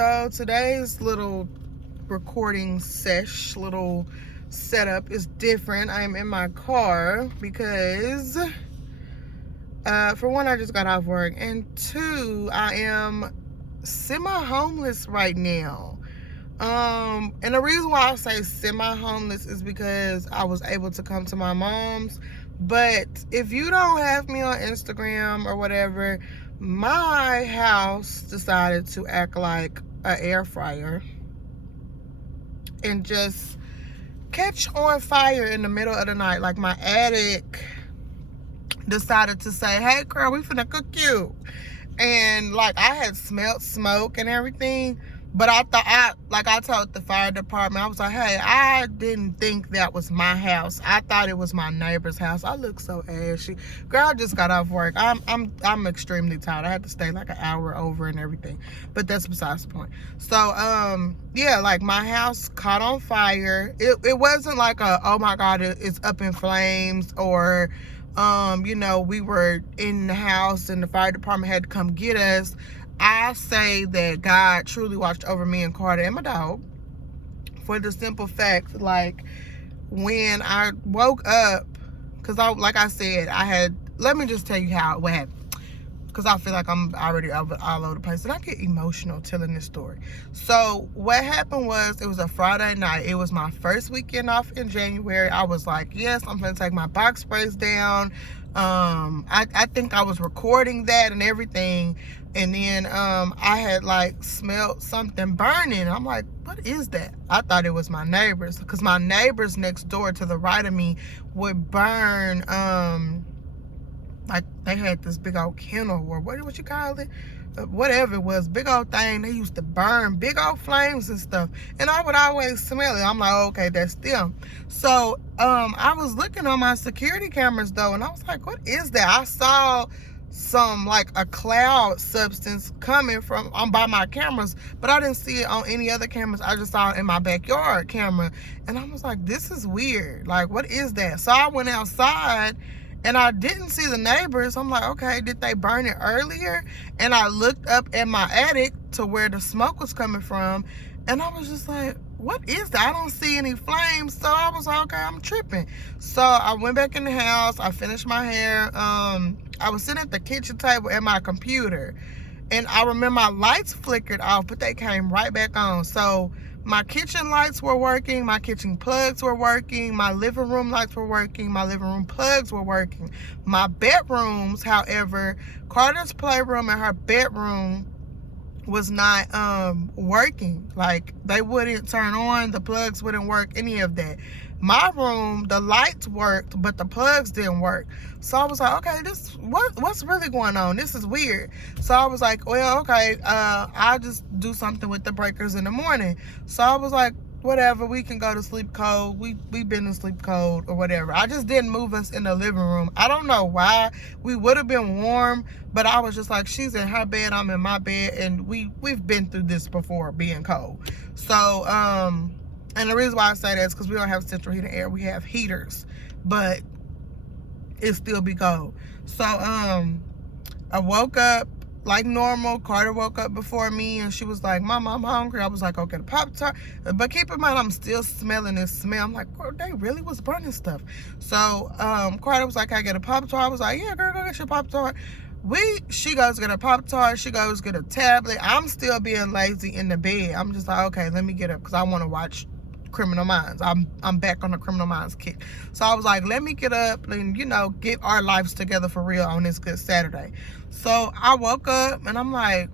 So today's little recording little setup is different. I am in my car because, for one, I just got off work, and two, I am semi-homeless right now. And the reason why I say semi-homeless is because I was able to come to my mom's. But if you don't have me on Instagram or whatever, my house decided to act like an air fryer and just catch on fire in the middle of the night. Like, my attic decided to say, "Hey girl, we finna cook you." And like, I had smelled smoke and everything, but I thought, I told the fire department, I was like, "Hey, I didn't think that was my house. I thought it was my neighbor's house." I look so ashy. Girl, I just got off work. I'm extremely tired. I had to stay like an hour over and everything, but that's besides the point. So yeah, like, my house caught on fire. It wasn't like a, oh my God, it's up in flames, or we were in the house and the fire department had to come get us. I say that God truly watched over me and Carter and my dog, for the simple fact, like, when I woke up, because like I said, let me just tell you what happened, because I feel like I'm already all over the place, and I get emotional telling this story. So what happened was, it was a Friday night. It was my first weekend off in January. I was like, yes, I'm gonna take my box sprays down. I think I was recording that and everything, and then I had like smelled something burning. I'm like, what is that? I thought it was my neighbors, because my neighbors next door to the right of me would burn like, they had this big old kennel, or what you call it, whatever it was, big old thing. They used to burn big old flames and stuff, and I would always smell it. I'm like, okay, that's them. So I was looking on my security cameras though, and I was like, what is that? I saw some, like, a cloud substance coming from by my cameras, but I didn't see it on any other cameras. I just saw it in my backyard camera, and I was like, this is weird. Like, what is that? So I went outside, and I didn't see the neighbors. I'm like, okay, did they burn it earlier? And I looked up at my attic to where the smoke was coming from, and I was just like, what is that? I don't see any flames. So I was like, okay, I'm tripping. So I went back in the house. I finished my hair. I was sitting at the kitchen table at my computer, and I remember my lights flickered off, but they came right back on. So my kitchen lights were working, my kitchen plugs were working, my living room lights were working, my living room plugs were working. My bedrooms, however, Carter's playroom and her bedroom was not working. Like, they wouldn't turn on, the plugs wouldn't work, any of that. My room, the lights worked, but the plugs didn't work. So I was like, okay, what's really going on? This is weird. So I was like, well, okay, I'll just do something with the breakers in the morning. So I was like, whatever, we can go to sleep cold. We've been to sleep cold or whatever. I just didn't move us in the living room. I don't know why. We would have been warm, but I was just like, she's in her bed, I'm in my bed, and we've been through this before, being cold. So and the reason why I say that is because we don't have central heating air. We have heaters, but it still be cold. So I woke up like normal. Carter woke up before me, and she was like, "Mama, I'm hungry." I was like, "Okay, the Pop-Tart." But keep in mind, I'm still smelling this smell. I'm like, girl, they really was burning stuff. So Carter was like, "Can I get a Pop-Tart?" I was like, "Yeah, girl, go get your Pop-Tart." She goes get a Pop-Tart. She goes get a tablet. I'm still being lazy in the bed. I'm just like, okay, let me get up, because I want to watch Criminal Minds. I'm back on the Criminal Minds kick. So I was like, let me get up and, get our lives together for real on this good Saturday. So I woke up, and I'm like,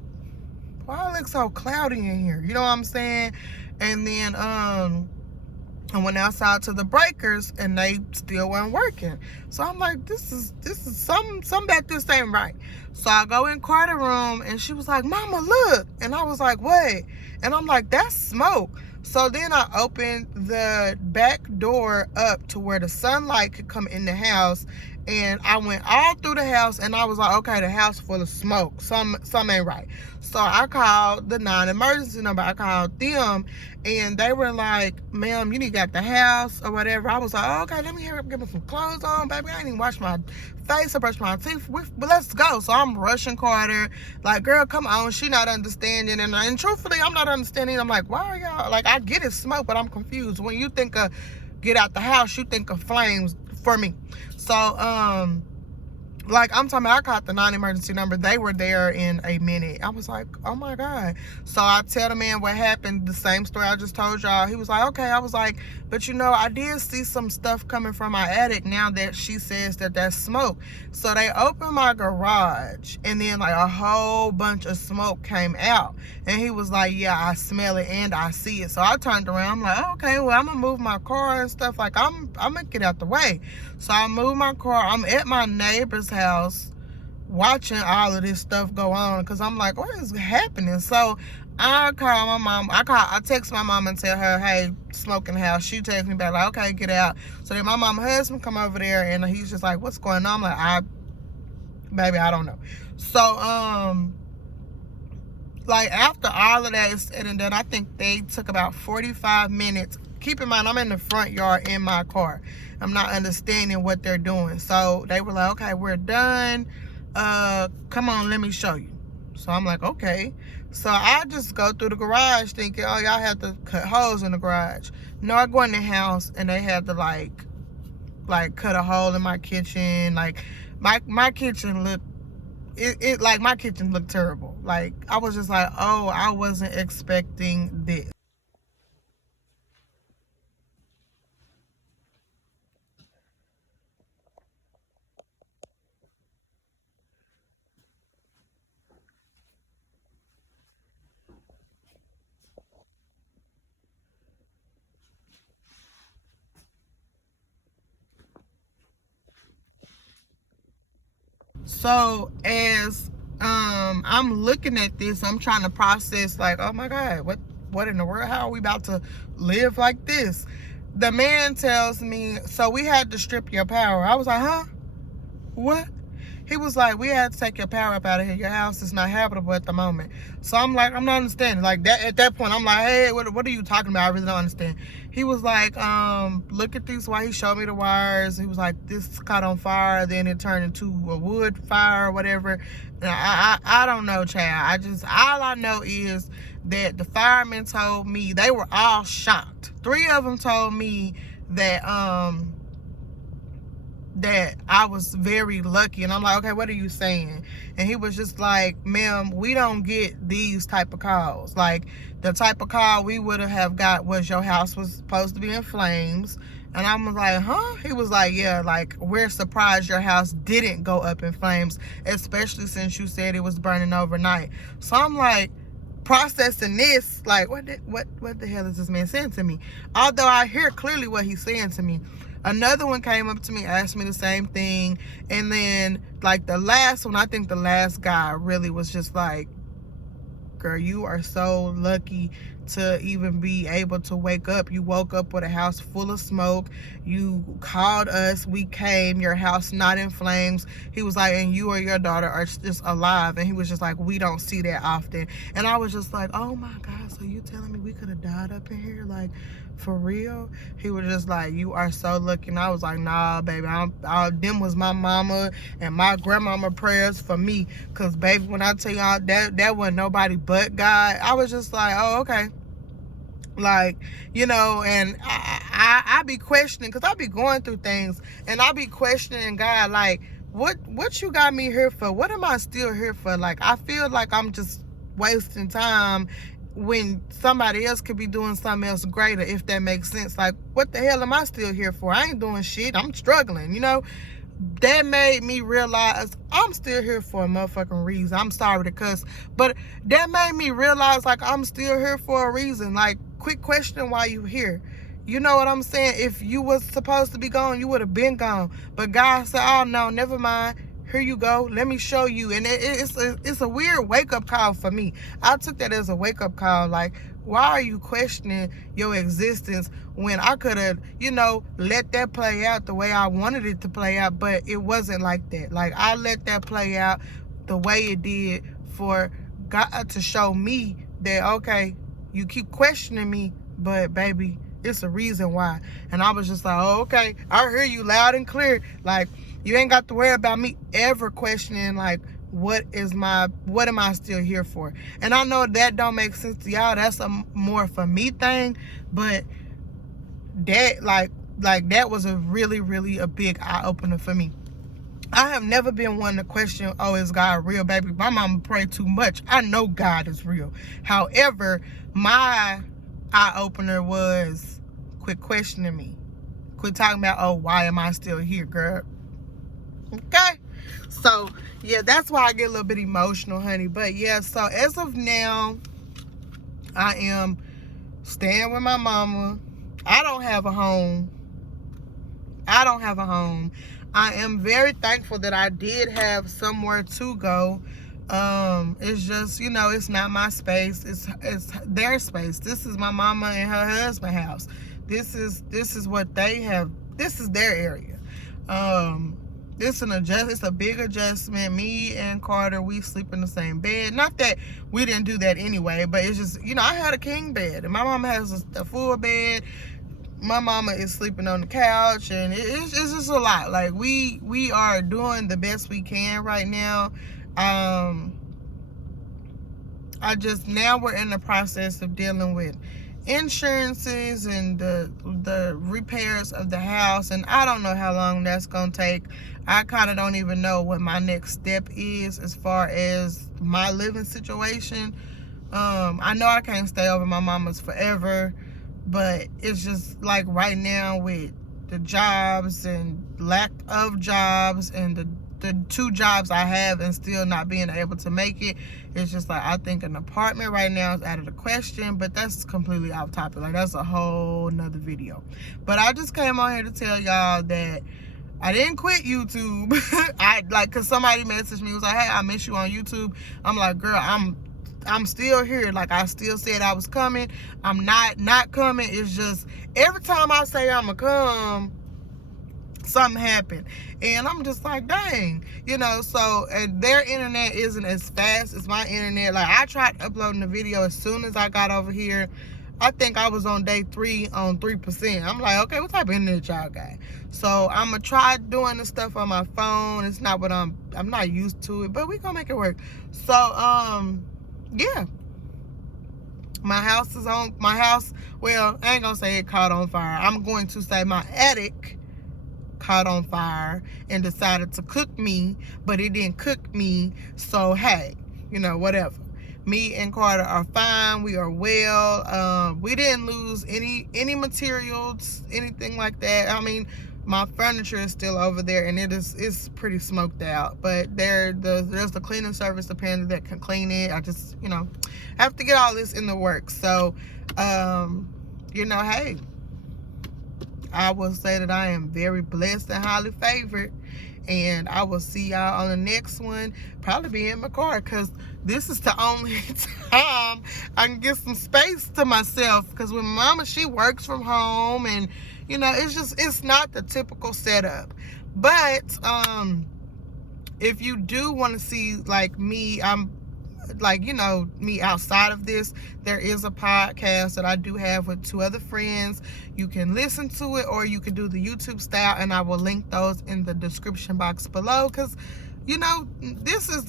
why it looks so cloudy in here? You know what I'm saying? And then I went outside to the breakers, and they still weren't working. So I'm like, this is some back this ain't right. So I go in Carter's room, and she was like, "Mama, look." And I was like, what? And I'm like, that's smoke. So then I opened the back door up to where the sunlight could come in the house, And I went all through the house, and I was like, okay, the house full of smoke. Some ain't right. So I called the non-emergency number. I called them, and they were like, ma'am, you need to get the house or whatever. I was like, oh, okay, let me hurry up, get me some clothes on, baby. I ain't even washed my face or brush my teeth, but let's go. So I'm rushing Carter, like, girl, come on. She not understanding, and truthfully, I'm not understanding. I'm like, why are y'all, like, I get it smoke, but I'm confused. When you think of get out the house, you think of flames for me. So, like, I'm talking about, I called the non-emergency number. They were there in a minute. I was like, oh my God. So I tell the man what happened, the same story I just told y'all. He was like, okay. I was like, but you know, I did see some stuff coming from my attic now that she says that that's smoke. So they opened my garage, and then like a whole bunch of smoke came out. And he was like, yeah, I smell it and I see it. So I turned around. I'm like, oh, okay, well, I'm gonna move my car and stuff. Like, I'm gonna get out the way. So I moved my car. I'm at my neighbor's house watching all of this stuff go on, because I'm like, what is happening? So I call my mom. I text my mom and tell her, hey, smoke in the house. She texts me back like, okay, get out. So then my mom husband come over there, and he's just like, what's going on? I'm like, baby, I don't know. So like, after all of that is said and done, I think they took about 45 minutes. Keep in mind, I'm in the front yard in my car. I'm not understanding what they're doing. So they were like, okay, we're done. Come on, let me show you. So I'm like, okay. So I just go through the garage thinking, oh, y'all have to cut holes in the garage. No, I go in the house, and they had to like cut a hole in my kitchen. Like, my kitchen looked, like, my kitchen looked terrible. Like, I was just like, oh, I wasn't expecting this. So as I'm looking at this, I'm trying to process, like, oh my God, what in the world? How are we about to live like this? The man tells me, so we had to strip your power. I was like, huh? What? He was like, we had to take your power up out of here. Your house is not habitable at the moment. So I'm like, I'm not understanding. Like, that at that point, I'm like, hey, what are you talking about? I really don't understand. He was like, look at these. Why he showed me the wires. He was like, this caught on fire. Then it turned into a wood fire or whatever. And I don't know, child. All I know is that the firemen told me, they were all shocked. 3 of them told me that I was very lucky. And I'm like, okay, what are you saying? And he was just like, ma'am, we don't get these type of calls. Like, the type of call we would have got was your house was supposed to be in flames. And I was like, huh? He was like, yeah, like, we're surprised your house didn't go up in flames, especially since you said it was burning overnight. So I'm like, processing this, like, what the hell is this man saying to me? Although I hear clearly what he's saying to me. Another one came up to me, asked me the same thing. And then, like, the last one, I think the last guy really was just like, girl, you are so lucky to even be able to wake up. You woke up with a house full of smoke. You called us. We came. Your house not in flames. He was like, and you or your daughter are just alive. And he was just like, we don't see that often. And I was just like, oh my God, so you telling me we could have died up in here? Like, for real? He was just like, you are so lucky. And I was like, nah, baby, them was my mama and my grandmama prayers for me. Because, baby, when I tell y'all that wasn't nobody but God, I was just like, oh, okay. Like, you know, and I be questioning, because I be going through things, and I be questioning God, like, what you got me here for? What am I still here for? Like, I feel like I'm just wasting time when somebody else could be doing something else greater, if that makes sense. Like, what the hell am I still here for? I ain't doing shit. I'm struggling, you know? That made me realize I'm still here for a motherfucking reason. I'm sorry to cuss, but that made me realize, like, I'm still here for a reason. Like, quick question, why you here? You know what I'm saying? If you was supposed to be gone, you would have been gone. But God said, oh no, never mind. Here you go. Let me show you. And it's a weird wake-up call for me. I took that as a wake-up call. Like, why are you questioning your existence when I could have, you know, let that play out the way I wanted it to play out, but it wasn't like that. Like, I let that play out the way it did for God to show me that, okay, you keep questioning me, but baby, it's a reason why. And I was just like, oh, okay, I hear you loud and clear. Like, you ain't got to worry about me ever questioning, like, what am I still here for? And I know that don't make sense to y'all. That's a more for me thing, but that like that was a really, really a big eye-opener for me. I have never been one to question, oh, is God real, baby? My mama prayed too much. I know God is real. However, my eye-opener was quit questioning me. Quit talking about, oh, why am I still here, girl? Okay? So, yeah, that's why I get a little bit emotional, honey. But, yeah, so as of now, I am staying with my mama. I don't have a home. I am very thankful that I did have somewhere to go. It's just, you know, it's not my space. It's their space. This is my mama and her husband's house. This is what they have. This is their area. It's a big adjustment. Me and Carter, we sleep in the same bed. Not that we didn't do that anyway, but it's just, you know, I had a king bed and my mama has a full bed. My mama is sleeping on the couch, and it's just a lot. Like, we are doing the best we can right now. Now we're in the process of dealing with insurances and the repairs of the house, and I don't know how long that's gonna take. I kind of don't even know what my next step is as far as my living situation. I know I can't stay over my mama's forever, but it's just like right now with the jobs and lack of jobs and the 2 jobs I have and still not being able to make it, it's just like I think an apartment right now is out of the question. But that's completely off topic. Like, that's a whole nother video. But I just came on here to tell y'all that I didn't quit YouTube. Cause somebody messaged me, was like, hey, I miss you on YouTube. I'm like, girl, I'm still here. Like, I still said I was coming. I'm not coming. It's just every time I say I'm gonna come, something happened. And I'm just like, dang, you know. So their internet isn't as fast as my internet. Like, I tried uploading the video as soon as I got over here. I think I was on day 3 on 3%. I'm like, okay, what type of internet y'all got? So I'm gonna try doing the stuff on my phone. It's not what I'm not used to it, but we gonna make it work. So yeah, my house, well, I ain't gonna say it caught on fire. I'm going to say my attic caught on fire and decided to cook me, but it didn't cook me. So hey, you know, whatever. Me and Carter are fine. We are well. We didn't lose any materials, anything like that. I mean, my furniture is still over there, and it's pretty smoked out. But there's the cleaning service apparently that can clean it. I just, you know, have to get all this in the works. So, you know, hey, I will say that I am very blessed and highly favored. And I will see y'all on the next one. Probably be in my car, because this is the only time I can get some space to myself. Because when mama, she works from home, and you know, it's not the typical setup. But if you do want to see like me, I'm like, you know, me outside of this, there is a podcast that I do have with 2 other friends. You can listen to it, or you can do the YouTube style, and I will link those in the description box below. Because, you know, this is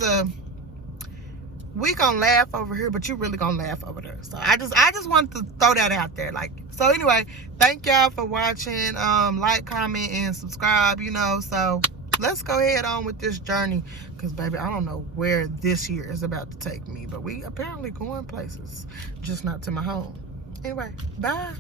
we gonna laugh over here, but you really gonna laugh over there. So I just wanted to throw that out there. Like, so anyway, thank y'all for watching. Like, comment, and subscribe, you know. So let's go ahead on with this journey, because baby, I don't know where this year is about to take me, but we apparently going places, just not to my home. Anyway, bye.